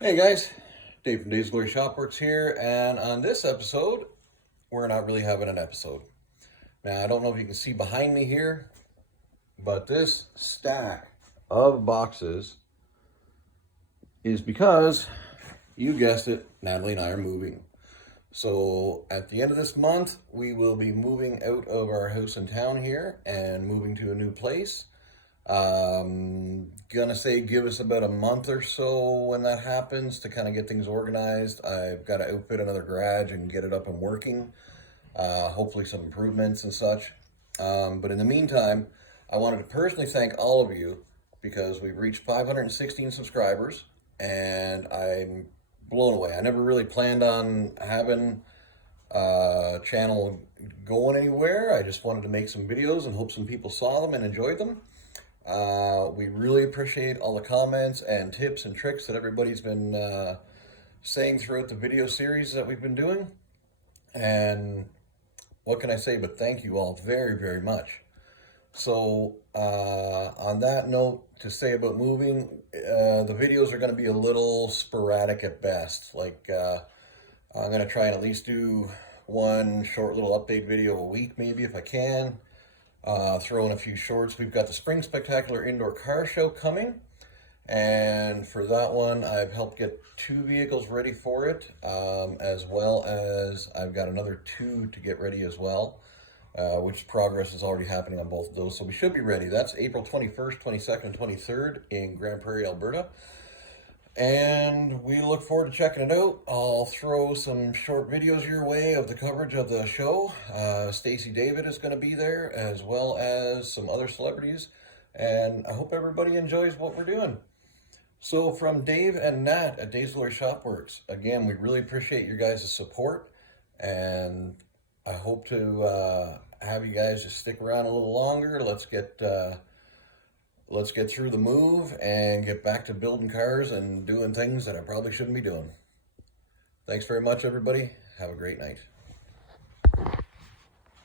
Hey guys, Dave from Dave's Glory Shopworks here, and on this episode, we're not really having an episode. Now, I don't know if you can see behind me here, but this stack of boxes is because, you guessed it, Natalie and I are moving. So, at the end of this month, we will be moving out of our house in town here and moving to a new place. Gonna say give us about a month or so when that happens to kind of get things organized. I've got to outfit another garage and get it up and working. Hopefully some improvements and such. But in the meantime, I wanted to personally thank all of you because we've reached 516 subscribers and I'm blown away. I never really planned on having a channel going anywhere. I just wanted to make some videos and hope some people saw them and enjoyed them. We really appreciate all the comments and tips and tricks that everybody's been saying throughout the video series that we've been doing. And what can I say but thank you all very, very much. So, on that note, to say about moving, the videos are going to be a little sporadic at best. I'm going to try and at least do one short little update video a week, maybe if I can. Throw in a few shorts. We've got the Spring Spectacular Indoor Car Show coming. And for that one, I've helped get 2 vehicles ready for it, as well as I've got another 2 to get ready as well, which progress is already happening on both of those. So we should be ready. That's April 21st, 22nd, and 23rd in Grand Prairie, Alberta. And we look forward to checking it out. I'll throw some short videos your way of the coverage of the show. Stacey David is going to be there, as well as some other celebrities. And I hope everybody enjoys what we're doing. So from Dave and Nat at Dave's Glory Shopworks, again, we really appreciate your guys' support. And I hope to have you guys just stick around a little longer. Let's get through the move and get back to building cars and doing things that I probably shouldn't be doing. Thanks very much, everybody. Have a great night.